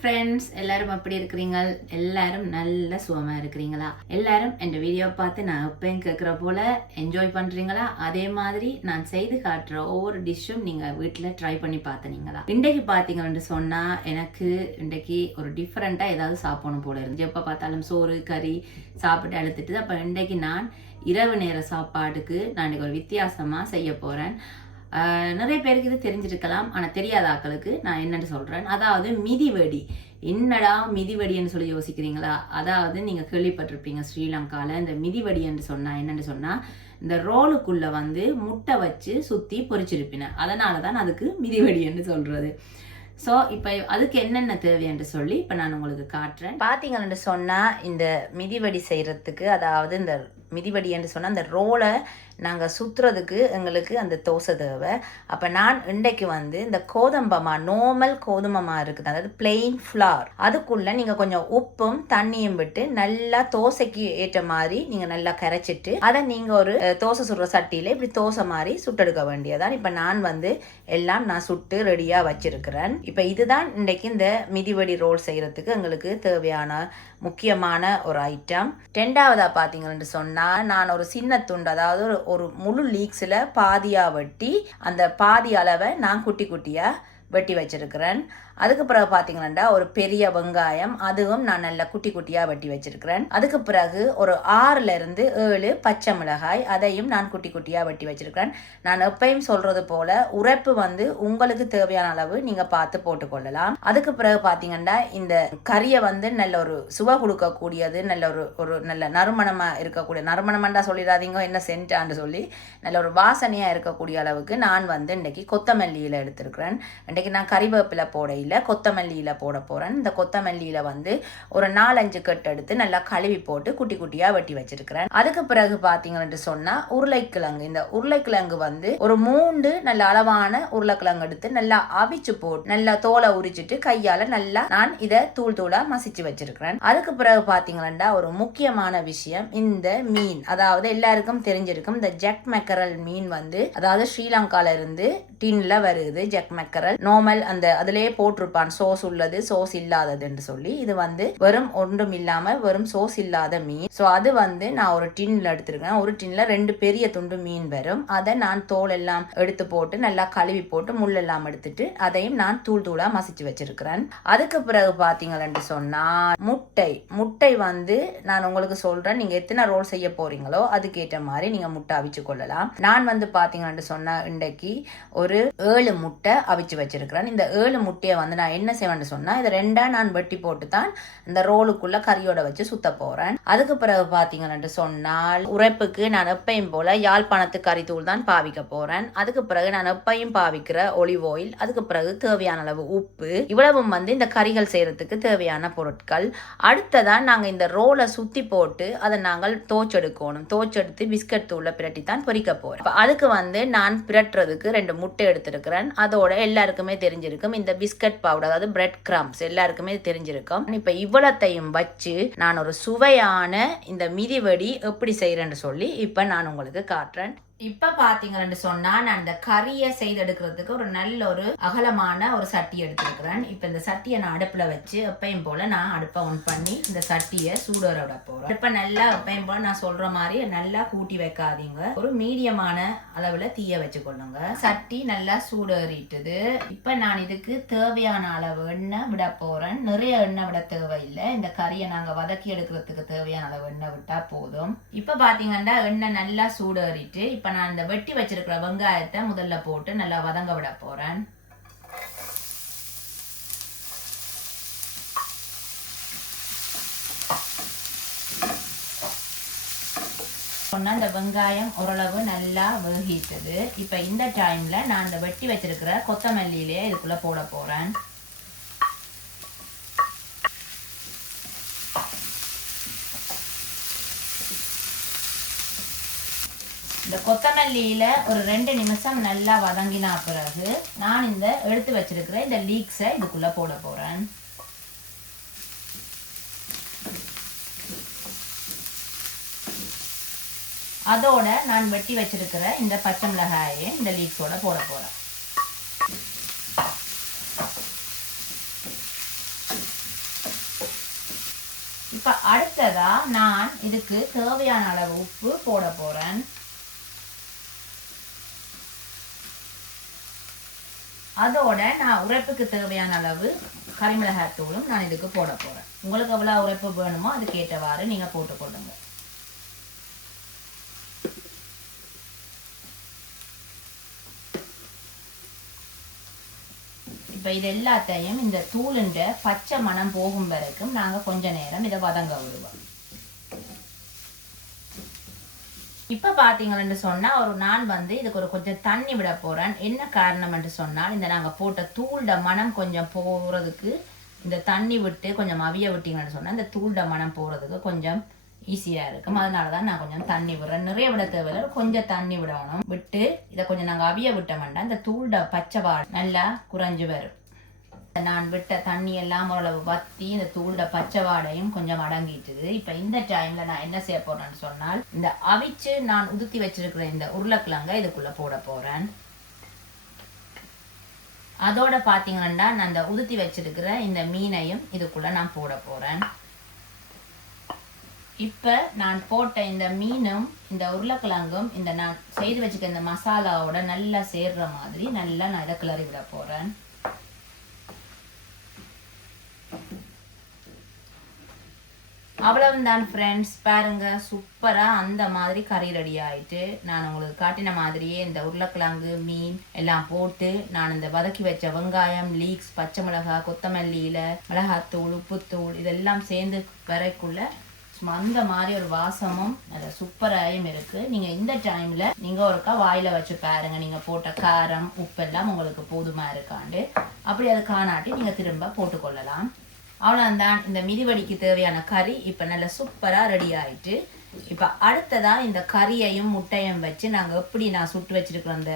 Friends, எல்லாரும் எப்படி இருக்கிறீங்க? எல்லாரும் நல்ல சுகமா இருக்கிறீங்களா? எல்லாரும் இந்த வீடியோ பார்த்து நான் எப்பயும் கேட்குற போல என்ஜாய் பண்றீங்களா? அதே மாதிரி நான் செய்து காட்டுற ஒவ்வொரு டிஷ்ஷும் நீங்க வீட்டில் ட்ரை பண்ணி பார்த்தீங்களா? இன்றைக்கு பார்த்தீங்கன்னு சொன்னா எனக்கு இன்றைக்கு ஒரு டிஃப்ரெண்டா ஏதாவது சாப்பிடணும் போல இருந்துச்சு. எப்போ பார்த்தாலும் சோறு கறி சாப்பிட்டு அழுத்துட்டு, அப்போ இன்றைக்கு நான் இரவு நேர சாப்பாடுக்கு நான் இன்றைக்கு ஒரு வித்தியாசமா செய்ய போறேன். நிறைய பேருக்கு இது தெரிஞ்சிருக்கலாம், ஆனால் தெரியாத ஆக்களுக்கு நான் என்னன்னு சொல்கிறேன். அதாவது மிதிவடி. என்னடா மிதிவடின்னு சொல்லி யோசிக்கிறீங்களா? அதாவது நீங்கள் கேள்விப்பட்டிருப்பீங்க ஸ்ரீலங்காவில் இந்த மிதிவடின்னு சொன்னால் என்னென்னு சொன்னால், இந்த ரோலுக்குள்ளே வந்து முட்டை வச்சு சுற்றி பொரிச்சிருப்பின. அதனால தான் அதுக்கு மிதிவடின்னு சொல்கிறது. ஸோ இப்போ அதுக்கு என்னென்ன தேவைன்னு சொல்லி இப்போ நான் உங்களுக்கு காட்டுறேன். பார்த்தீங்கன்னு சொன்னால் இந்த மிதிவடி செய்கிறதுக்கு, அதாவது இந்த மிதிவடி என்று சொன்னால் அந்த ரோலை நாங்கள் சுற்றுறதுக்கு எங்களுக்கு அந்த தோசை தேவை. அப்போ நான் இன்றைக்கு வந்து இந்த கோதும்பமா நார்மல் கோதுமமா இருக்குது, அதாவது பிளெயின் ஃப்ளார், அதுக்குள்ளே நீங்கள் கொஞ்சம் உப்பும் தண்ணியும் விட்டு நல்லா தோசைக்கு ஏற்ற மாதிரி நீங்கள் நல்லா கரைச்சிட்டு அதை நீங்கள் ஒரு தோசை சுடுற சட்டியில் இப்படி தோசை மாதிரி சுட்டெடுக்க வேண்டியதான். இப்போ நான் வந்து எல்லாம் நான் சுட்டு ரெடியாக வச்சிருக்கிறேன். இப்போ இதுதான் இன்றைக்கு இந்த மிதிவடி ரோல் செய்கிறதுக்கு எங்களுக்கு தேவையான முக்கியமான ஒரு ஐட்டம். ரெண்டாவதாக பார்த்தீங்கன்னு சொன்னால், நான் ஒரு சின்ன துண்டு, அதாவது ஒரு முழு லீக்ஸில் பாதியாக வெட்டி அந்த பாதி அளவை நான் குட்டி குட்டியாக வெட்டி வச்சிருக்கிறேன். அதுக்கு பிறகு பார்த்தீங்கன்னா ஒரு பெரிய வெங்காயம், அதுவும் நான் நல்லா குட்டி குட்டியாக வெட்டி வச்சிருக்கிறேன். அதுக்கு பிறகு ஒரு 6 to 7 பச்சை மிளகாய், அதையும் நான் குட்டி குட்டியாக வெட்டி வச்சிருக்கிறேன். நான் எப்பயும் சொல்றது போல உரைப்பு வந்து உங்களுக்கு தேவையான அளவு நீங்கள் பார்த்து போட்டுக்கொள்ளலாம். அதுக்கு பிறகு பார்த்தீங்கன்னா இந்த கறியை வந்து நல்ல ஒரு சுவை கொடுக்கக்கூடியது, நல்ல ஒரு நல்ல நறுமணமாக இருக்கக்கூடிய, நறுமணமாண்டா சொல்லிடாதீங்க என்ன சென்ட்டான்னு சொல்லி, நல்ல ஒரு வாசனையாக இருக்கக்கூடிய அளவுக்கு நான் வந்து இன்னைக்கு கொத்தமல்லியில் எடுத்திருக்கிறேன். இன்றைக்கு நான் கறிவேப்பிலை போட கொத்தமல்லியில போட போறேன். இந்த கொத்தமல்லியில வந்து ஒரு 4-5 கட்டு எடுத்து நல்லா கழுவி போட்டு குட்டி குட்டியா வெட்டி வச்சிருக்கிறேன். அதுக்கு பிறகு பாத்தீங்கன்னு சொன்னா உருளைக்கிழங்கு. இந்த உருளைக்கிழங்கு வந்து ஒரு 3 நல்ல அளவான உருளைக்கிழங்கு எடுத்து நல்லா அவிச்சு போட்டு நல்லா தோலை உரிச்சிட்டு கையால நல்லா நான் இதை தூள் தூளா மசிச்சு வச்சிருக்கிறேன். அதுக்கு பிறகு பாத்தீங்கன்னா ஒரு முக்கியமான விஷயம், இந்த மீன், அதாவது எல்லாருக்கும் தெரிஞ்சிருக்கும் இந்த ஜெக் மெக்கரல் மீன் வந்து, அதாவது ஸ்ரீலங்கால இருந்து டின்ல வருது. ஜெக் மெக்கரல் நார்மல் அந்த அதிலேயே போட்டிருப்பான் சோஸ் உள்ளது சோஸ் இல்லாதது என்று சொல்லி. இது வந்து வெறும் ஒன்றும் இல்லாம வெறும் சோஸ் இல்லாத மீன். ஸோ அது வந்து நான் ஒரு டின்ல எடுத்திருக்கேன். ஒரு டின்ல 2 பெரிய துண்டு மீன் வரும். அதை நான் தோல் எல்லாம் எடுத்து போட்டு நல்லா கழுவி போட்டு முள்ளெல்லாம் எடுத்துட்டு அதையும் நான் தூள் தூளா மசிச்சு வச்சிருக்கிறேன். அதுக்கு பிறகு பாத்தீங்கன்னு சொன்னா முட்டை வந்து நான் உங்களுக்கு சொல்றேன், நீங்க எத்தனை ரோல் செய்ய போறீங்களோ அதுக்கேற்ற மாதிரி நீங்க முட்டை அவிச்சு கொள்ளலாம். நான் வந்து பாத்தீங்கன்னு சொன்னா இன்றைக்கு ஒரு 7 முட்டை அவிச்சு வச்சிருக்கிறேன். இந்த 7 முட்டையை வந்து நான் என்ன செய்வேன்னு சொன்னா, இதை 2 நான் வெட்டி போட்டு தான் இந்த ரோலுக்குள்ள கறியோட வச்சு சுத்த போறேன். அதுக்கு பிறகு பாத்தீங்கன்னு சொன்னால் உரைப்புக்கு நான் எப்பயும் போல யாழ்ப்பாணத்து கறித்தூள் தான் பாவிக்க போறேன். அதுக்கு பிறகு நான் எப்பயும் பாவிக்கிற ஒலிவ் ஆயில், அதுக்கு பிறகு தேவையான அளவு உப்பு, இவ்வளவும் வந்து இந்த கறிகள் செய்யறதுக்கு தேவையான பொருட்கள். அடுத்ததான் நாங்க இந்த ரோலை சுத்தி போட்டு அதை நாங்கள் தோச்செடுக்கணும். தோச்செடுத்து பிஸ்கட் தூள்ல பிரட்டி தான் பொரிக்க போறேன். அதுக்கு வந்து நான் பிரட்டுறதுக்கு 2 முட்டை எடுத்திருக்கிறேன். அதோட எல்லாருக்குமே தெரிஞ்சிருக்கும் இந்த பிஸ்கட் பவுடர், அதாவது பிரெட் கிரம்ஸ், எல்லாருக்குமே தெரிஞ்சிருக்கும். இப்ப இவ்வளத்தையும் வச்சு நான் ஒரு சுவையான இந்த மிதிவடி எப்படி செய்யறேன்னு சொல்லி இப்ப நான் உங்களுக்கு காட்டுறேன். இப்ப பாத்தீங்கன்னு சொன்னா நான் இந்த கறியை செய்தெடுக்கிறதுக்கு ஒரு நல்ல ஒரு அகலமான ஒரு சட்டி எடுத்துருக்கிறேன். இப்ப இந்த சட்டியை நான் அடுப்புல வச்சு எப்பயும் போல நான் அடுப்பை ஆன் பண்ணி இந்த சட்டியை சூடோட விட போறேன். அடுப்பை நல்லா எப்பயும் போல நான் சொல்ற மாதிரி நல்லா கூட்டி வைக்காதீங்க, ஒரு மீடியமான அளவுல தீய வச்சு கொள்ளுங்க. சட்டி நல்லா சூடேறிட்டுது. இப்ப நான் இதுக்கு தேவையான அளவு எண்ணெய் விட போறேன். நிறைய எண்ணெய் விட தேவையில்லை. இந்த கறியை நாங்க வதக்கி எடுக்கிறதுக்கு தேவையான அளவு எண்ணெய் விட்டா போதும். இப்ப பாத்தீங்கன்னா எண்ணெய் நல்லா சூடேறிட்டு இப்ப நான் இந்த வெட்டி வச்சிருக்கிற வெங்காயத்தை முதல்ல போட்டு நல்லா வதங்க விட போறேன். இந்த வெங்காயம் ஓரளவு நல்லா வேகிட்டது. இப்ப இந்த டைம்ல நான் இந்த வெட்டி வச்சிருக்கிற கொத்தமல்லியிலே இதுக்குள்ள போட போறேன். இந்த கொத்தமல்லியில ஒரு 2 நிமிஷம் நல்லா வதங்கினா பிறகு நான் இந்த எடுத்து வச்சிருக்கிற இந்த லீக்ஸை இதுக்குள்ள போட போறேன். அதோட நான் வெட்டி வச்சிருக்கிற இந்த பச்சை மிளகாயை இந்த லீக்ஸோட போட போறேன். இப்போ அடுத்ததா நான் இதுக்கு தேவையான அளவு உப்பு போட போறேன். அதோட நான் உரைப்புக்கு தேவையான அளவு கறிமிளகாய் தூளும் நான் இதுக்கு போட போறேன். உங்களுக்கு எவ்வளவு உரைப்பு வேணுமோ அதுக்கேற்றவாறு நீங்க போட்டுக்கொள்ளுங்க. இப்போ இது எல்லாத்தையும் இந்த தூளுண்ட பச்சை மணம் போகும் வரைக்கும் நாங்க கொஞ்ச நேரம் இதை வதங்க விடுவோம். இப்போ பார்த்தீங்கன்னு சொன்னால் நான் வந்து இதுக்கு ஒரு கொஞ்சம் தண்ணி விட போகிறேன். என்ன காரணம் என்று சொன்னால் இந்த நாங்கள் போட்ட தூள்ட மனம் கொஞ்சம் போகிறதுக்கு இந்த தண்ணி விட்டு கொஞ்சம் அவிய விட்டீங்கன்னு சொன்னால் இந்த தூள்ட மனம் போகிறதுக்கு கொஞ்சம் ஈஸியாக இருக்கும். அதனால தான் நான் கொஞ்சம் தண்ணி விடுறேன். நிறைய விட தேவையில்லை, கொஞ்சம் தண்ணி விடணும். விட்டு இதை கொஞ்சம் நாங்கள் அவிய விட்டோம்னா இந்த தூள்ட பச்சை வாடை நல்லா குறைஞ்சி வரும். நான் விட்ட தண்ணி எல்லாம் ஓரளவு வத்தி இந்த தூள்ட பச்சை வாடையும் கொஞ்சம் அடங்கிட்டுது. இப்போ இந்த டைம்ல நான் என்ன செய்ய போறேன்னு சொன்னால் இந்த அவிச்சு நான் உதுத்தி வச்சிருக்கிற இந்த உருளைக்கிழங்க இதுக்குள்ள போட போறேன். அதோட பாத்தீங்கன்னா நான் இந்த உதுத்தி வச்சிருக்கிற இந்த மீனையும் இதுக்குள்ள நான் போட போறேன். இப்ப நான் போட்ட இந்த மீனும் இந்த உருளைக்கிழங்கும் இந்த நான் செய்து வச்சுக்க இந்த மசாலாவோட நல்லா சேர்ற மாதிரி நல்லா நான் இதை கிளறி விட போறேன். அவ்வளவுதான் ஃப்ரெண்ட்ஸ், பாருங்க சூப்பரா அந்த மாதிரி கறி ரெடி ஆயிட்டு நான் உங்களுக்கு காட்டின மாதிரியே இந்த உருளைக்கிழங்கு மீன் எல்லாம் போட்டு நான் இந்த வதக்கி வச்ச வெங்காயம் லீக்ஸ் பச்சை மிளகாய் கொத்தமல்லியில மிளகாத்தூள் உப்புத்தூள் இதெல்லாம் சேர்ந்து வரைக்குள்ள அந்த மாதிரி ஒரு வாசமும் நல்ல சூப்பராயும் இருக்கு. நீங்க இந்த டைம்ல நீங்க ஒருக்கா வாயில வச்சு பாருங்க, நீங்க போட்ட காரம் உப்பு எல்லாம் உங்களுக்கு போதுமா இருக்காண்டு. அப்படி அது காணாட்டி நீங்க திரும்ப போட்டுக்கொள்ளலாம். அவ்வளோதான், இந்த மிதிவடிக்கு தேவையான கறி இப்போ நல்லா சூப்பராக ரெடி ஆயிட்டு. இப்போ அடுத்ததா இந்த கறியையும் முட்டையும் வச்சு நாங்கள் எப்படி நான் சுட்டு வச்சிருக்கிற அந்த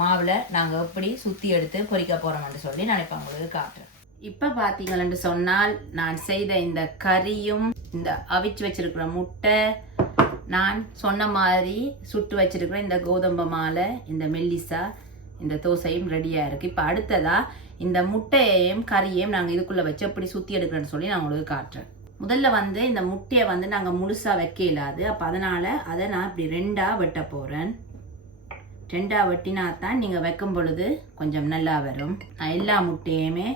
மாவில் நாங்கள் எப்படி சுற்றி எடுத்து பொரிக்க போகிறோம்னு சொல்லி நான் இப்போ உங்களுக்கு காட்டுறேன். இப்போ பார்த்தீங்கன்னு சொன்னால் நான் செய்த இந்த கறியும் இந்த அவிச்சு வச்சிருக்கிற முட்டை நான் சொன்ன மாதிரி சுட்டு வச்சிருக்கிற இந்த கோதம்பு மாலை இந்த மெல்லிசா இந்த தோசையும் ரெடியாக இருக்குது. இப்போ அடுத்ததா இந்த முட்டையையும் கறியையும் நாங்கள் இதுக்குள்ளே வச்சு எப்படி சுற்றி எடுக்கிறேன்னு சொல்லி நான் உங்களுக்கு காட்டுறேன். முதல்ல வந்து இந்த முட்டையை வந்து நாங்கள் முழுசாக வைக்க இல்லாது, அப்போ அதனால் அதை நான் இப்படி ரெண்டாக வெட்ட போகிறேன். ரெண்டாக வெட்டினா தான் நீங்கள் வைக்கும் பொழுது கொஞ்சம் நல்லா வரும். நான் எல்லா முட்டையுமே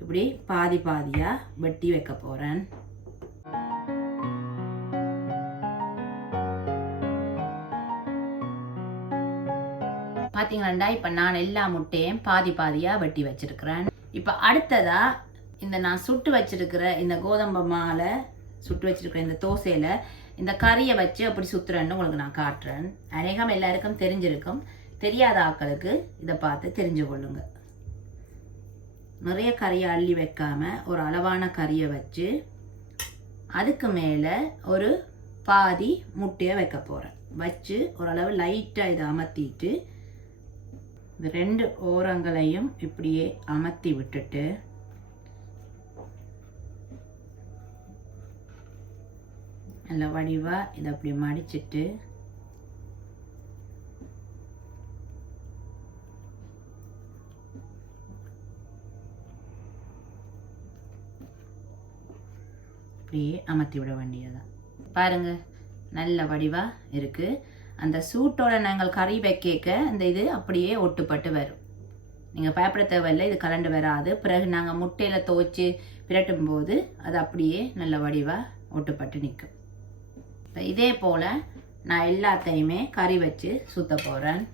இப்படி பாதி பாதியாக வெட்டி வைக்க போகிறேன். பார்த்தீங்கன்னா இப்போ நான் எல்லா முட்டையும் பாதி பாதியாக வெட்டி வச்சிருக்கிறேன். இப்போ அடுத்ததா இந்த நான் சுட்டு வச்சிருக்கிற இந்த கோதம்பு மாலை சுட்டு வச்சிருக்கிற இந்த தோசையில் இந்த கறியை வச்சு அப்படி சுற்றுறேன்னு உங்களுக்கு நான் காட்டுறேன். அநேகம் எல்லாருக்கும் தெரிஞ்சிருக்கும், தெரியாத ஆட்களுக்கு இதை பார்த்து தெரிஞ்சு கொள்ளுங்க. நிறைய கறியை அள்ளி வைக்காம ஒரு அளவான கறியை வச்சு அதுக்கு மேலே ஒரு பாதி முட்டையை வைக்க போகிறேன். வச்சு ஓரளவு லைட்டாக இதை அமர்த்திட்டு இந்த ரெண்டு ஓரங்களையும் இப்படியே அமர்த்தி விட்டுட்டு நல்ல வடிவா இதை அப்படி மடிச்சிட்டு இப்படியே அமர்த்தி விட வேண்டியதான். பாருங்க நல்ல வடிவா இருக்கு. அந்த சூட்டோட நாங்கள் கறி வைக்க அந்த இது அப்படியே ஒட்டுப்பட்டு வரும். நீங்கள் பயப்பட தேவையில்லை, இது கலண்டு வராது. பிறகு நாங்கள் முட்டையில் துவைச்சி பிரட்டும் போது அது அப்படியே நல்ல வடிவாக ஒட்டுப்பட்டு நிற்கும். இப்போ இதே போல் நான் எல்லாத்தையுமே கறி வச்சு சுத்த போகிறேன்.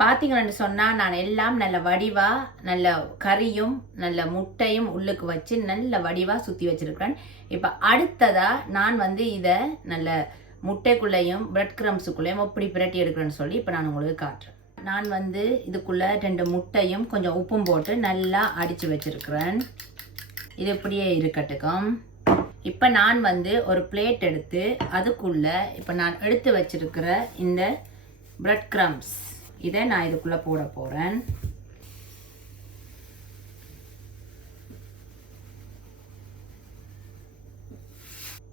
பார்த்தீங்கன்னு சொன்னால் நான் எல்லாம் நல்ல வடிவாக நல்ல கறியும் நல்ல முட்டையும் உள்ளுக்கு வச்சு நல்ல வடிவாக சுற்றி வச்சுருக்கிறேன். இப்போ அடுத்ததாக நான் வந்து இதை நல்ல முட்டைக்குள்ளேயும் பிரெட் கிரம்ஸுக்குள்ளேயும் எப்படி பிரட்டி எடுக்கிறேன்னு சொல்லி இப்போ நான் உங்களுக்கு காட்டுறேன். நான் வந்து இதுக்குள்ளே 2 முட்டையும் கொஞ்சம் உப்பும் போட்டு நல்லா அடித்து வச்சுருக்கிறேன். இது இப்படியே இருக்கட்டுக்கும். இப்போ நான் வந்து ஒரு பிளேட் எடுத்து அதுக்குள்ளே இப்போ நான் எடுத்து வச்சிருக்கிற இந்த பிரெட் கிரம்ஸ் இதை நான் இதுக்குள்ளே போட போகிறேன்.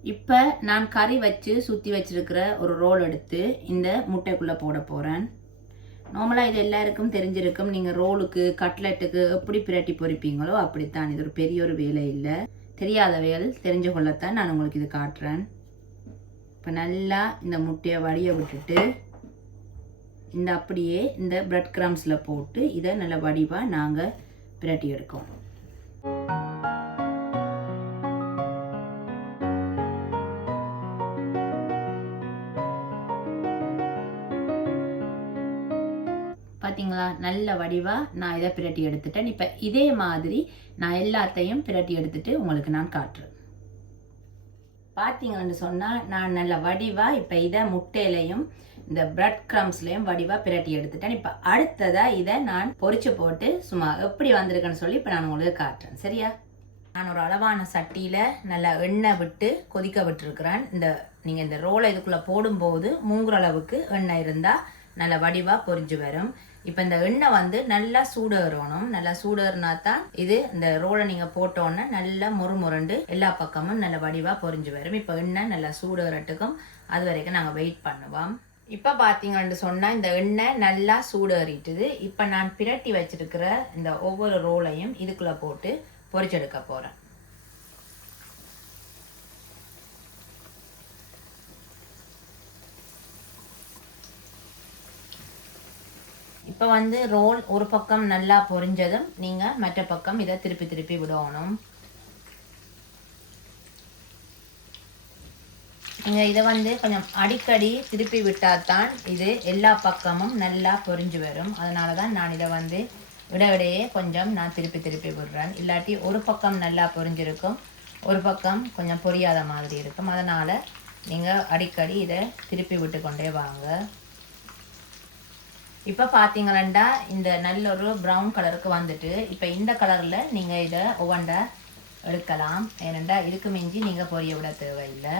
இப்போ நான் கறி வச்சு சுற்றி வச்சிருக்கிற ஒரு ரோல் எடுத்து இந்த முட்டைக்குள்ளே போட போகிறேன். நார்மலாக இது எல்லாருக்கும் தெரிஞ்சிருக்கும். நீங்கள் ரோலுக்கு கட்லெட்டுக்கு எப்படி பிரட்டி பொரிப்பீங்களோ அப்படித்தான். இது ஒரு பெரிய ஒரு வேலை இல்லை. தெரியாதவைகள் தெரிஞ்சு கொள்ளத்தான் நான் உங்களுக்கு இது காட்டுறேன். இப்போ நல்லா இந்த முட்டையை வடிய விட்டுட்டு இந்த அப்படியே இந்த பிரெட் கிரம்ஸில் போட்டு இதை நல்ல வடிவாக நாங்கள் பிரட்டி எடுக்கோம். பார்த்தீங்களா, நல்ல வடிவாக நான் இதை பிரட்டி எடுத்துட்டேன். இப்போ இதே மாதிரி நான் எல்லாத்தையும் பிரட்டி எடுத்துட்டு உங்களுக்கு நான் காட்டுறேன். பார்த்தீங்கன்னு சொன்னால் நான் நல்ல வடிவாக இப்போ இதை முட்டையிலையும் இந்த பிரெட் கிரம்ஸ்லையும் வடிவாக பிரட்டி எடுத்துட்டேன். இப்போ அடுத்ததாக இதை நான் பொரிச்சு போட்டு சும்மா எப்படி வந்திருக்குன்னு சொல்லி இப்போ நான் உங்களுக்கு காட்டுறேன். சரியா? நான் ஒரு அளவான சட்டியில் நல்லா எண்ணெய் விட்டு கொதிக்க விட்டுருக்குறேன். நீங்கள் இந்த ரோலை இதுக்குள்ளே போடும்போது மூங்குற அளவுக்கு எண்ணெய் இருந்தால் நல்ல வடிவாக பொரிஞ்சு வரும். இப்போ இந்த எண்ணெய் நல்லா சூடேறணும். நல்லா சூடேறினா தான் இது இந்த ரோலை நீங்கள் போட்டோன்னே நல்லா முறுமுரண்டு எல்லா பக்கமும் நல்ல வடிவாக பொரிஞ்சு வரும். இப்போ எண்ணெய் நல்லா சூடேறட்டுக்கும் அது வரைக்கும் நாங்கள் வெயிட் பண்ணுவோம். இப்போ பார்த்தீங்கன்னு சொன்னால் இந்த எண்ணெய் நல்லா சூடேறிட்டுது. இப்போ நான் பிரட்டி வச்சிருக்கிற இந்த ஒவ்வொரு ரோலையும் இதுக்குள்ளே போட்டு பொரிச்செடுக்க போகிறேன். இப்போ ரோல் ஒரு பக்கம் நல்லா பொரிஞ்சதும் நீங்கள் மற்ற பக்கம் இதை திருப்பி திருப்பி விடணும். நீங்கள் இதை கொஞ்சம் அடிக்கடி திருப்பி விட்டால் தான் இது எல்லா பக்கமும் நல்லா பொரிஞ்சு வரும். அதனால தான் நான் இதை விடையே கொஞ்சம் நான் திருப்பி திருப்பி விடுறேன். இல்லாட்டி ஒரு பக்கம் நல்லா பொரிஞ்சிருக்கும், ஒரு பக்கம் கொஞ்சம் பொரியாத மாதிரி இருக்கும். அதனால் நீங்கள் அடிக்கடி இதை திருப்பி விட்டு கொண்டே வாங்க. இப்போ பார்த்தீங்களா இந்த நல்ல ஒரு ப்ரௌன் கலருக்கு வந்துட்டு இப்போ இந்த கலரில் நீங்கள் இதை ஒவ்வொன்றா எடுக்கலாம். ஏனெண்டா இதுக்கு மிஞ்சி நீங்கள் பொரிய விட தேவையில்லை.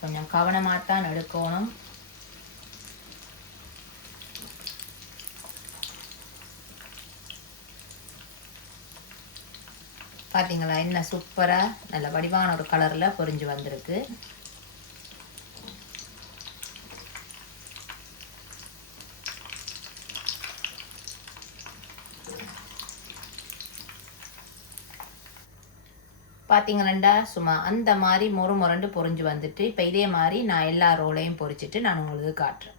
கொஞ்சம் கவனமாக தான் எடுக்கணும். பார்த்தீங்களா என்ன சூப்பராக நல்ல வடிவான ஒரு கலரில் பொரிஞ்சு வந்திருக்கு. பார்த்தீங்களா சும்மா அந்த மாதிரி முரண்டு பொரிஞ்சு வந்துட்டு இப்போ இதே மாதிரி நான் எல்லா ரோலையும் பொரிச்சிட்டு நான் உங்களுக்கு காட்டுறேன்.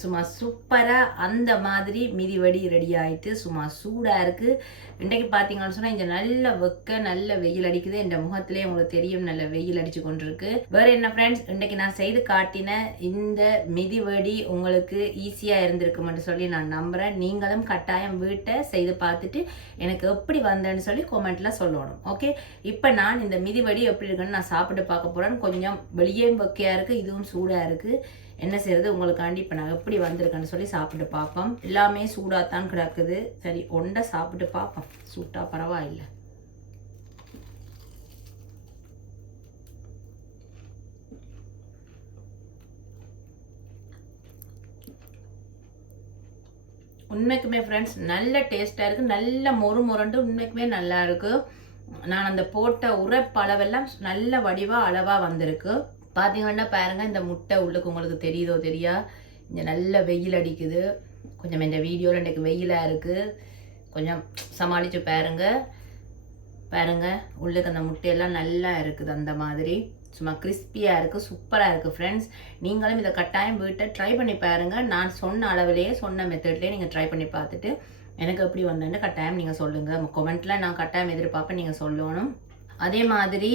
சும்மா சூப்பராக அந்த மாதிரி மிதிவடி ரெடி ஆகிட்டு சும்மா சூடாக இருக்குது. இன்றைக்கு பார்த்தீங்கன்னு சொன்னால் இங்கே நல்ல வெயில் அடிக்குது. என் முகத்திலே உங்களுக்கு தெரியும் நல்ல வெயில் அடிச்சு கொண்டிருக்கு. வேறு என்ன ஃப்ரெண்ட்ஸ், இன்றைக்கு நான் செய்து காட்டின இந்த மிதிவடி உங்களுக்கு ஈஸியாக இருந்திருக்குமென்று சொல்லி நான் நம்புகிறேன். நீங்களும் கட்டாயம் வீட்டை செய்து பார்த்துட்டு எனக்கு எப்படி வந்தேன்னு சொல்லி கொமெண்ட்டில் சொல்லணும். ஓகே, இப்போ நான் இந்த மிதிவடி எப்படி இருக்குன்னு நான் சாப்பிட்டு பார்க்க போகிறேன். கொஞ்சம் வெளியே வெக்கையாக இருக்குது, இதுவும் சூடாக இருக்குது. என்ன செய்யறது உங்களுக்காண்டி இப்போ நான் எப்படி வந்திருக்கேன்னு சொல்லி சாப்பிட்டு பார்ப்போம். எல்லாமே சூடாகத்தான் கிடக்குது. சரி, ஒன்றை சாப்பிட்டு பார்ப்போம். சூட்டா பரவாயில்லை. உண்மைக்குமே ஃப்ரெண்ட்ஸ் நல்ல டேஸ்ட்டாக இருக்குது. நல்ல முரண்டு உண்மைக்குமே நல்லா இருக்குது. நான் அந்த போட்ட உரைப்பளவெல்லாம் நல்ல வடிவாக அளவாக வந்திருக்கு. பார்த்தீங்கன்னா பாருங்கள், இந்த முட்டை உள்ளுக்கு உங்களுக்கு தெரியுதோ தெரியா, இங்கே நல்ல வெயில் அடிக்குது. கொஞ்சம் இந்த வீடியோவில் இன்றைக்கு வெயிலாக இருக்குது. கொஞ்சம் சமாளித்து பாருங்க உள்ளுக்கு அந்த முட்டையெல்லாம் நல்லா இருக்குது. அந்த மாதிரி சும்மா கிறிஸ்பியாக இருக்குது, சூப்பராக இருக்குது ஃப்ரெண்ட்ஸ். நீங்களும் இதை கட்டாயம் வீட்டை ட்ரை பண்ணி பாருங்கள். நான் சொன்ன அளவிலேயே சொன்ன மெத்தட்லேயே நீங்கள் ட்ரை பண்ணி பார்த்துட்டு எனக்கு எப்படி வந்தேன்னு கட்டாயம் நீங்கள் சொல்லுங்கள். கமெண்ட்டில் நான் கட்டாயம் எதிர்பார்ப்பேன், நீங்கள் சொல்லணும். அதே மாதிரி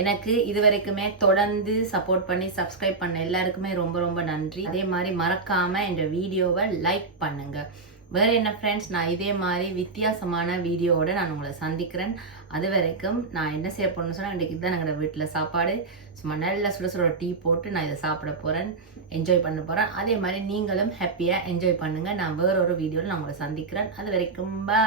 எனக்கு இது வரைக்குமே தொடர்ந்து சப்போர்ட் பண்ணி சப்ஸ்கிரைப் பண்ண எல்லாருக்குமே ரொம்ப ரொம்ப நன்றி. அதே மாதிரி மறக்காமல் இந்த வீடியோவை லைக் பண்ணுங்கள். வேறு என்ன ஃப்ரெண்ட்ஸ், நான் இதே மாதிரி வித்தியாசமான வீடியோவோட நான் உங்களை சந்திக்கிறேன். அது வரைக்கும் நான் என்ன செய்ய போகணும்னு சொன்னால், இன்றைக்கி தான் எங்களோட வீட்டில் சாப்பாடு சும்மா நல்ல சுட டீ போட்டு நான் இதை சாப்பிட போகிறேன், என்ஜாய் பண்ண போகிறேன். அதே மாதிரி நீங்களும் ஹாப்பியாக என்ஜாய் பண்ணுங்கள். நான் வேறொரு வீடியோவில் நான் உங்களை சந்திக்கிறேன். அது வரைக்கும் பை.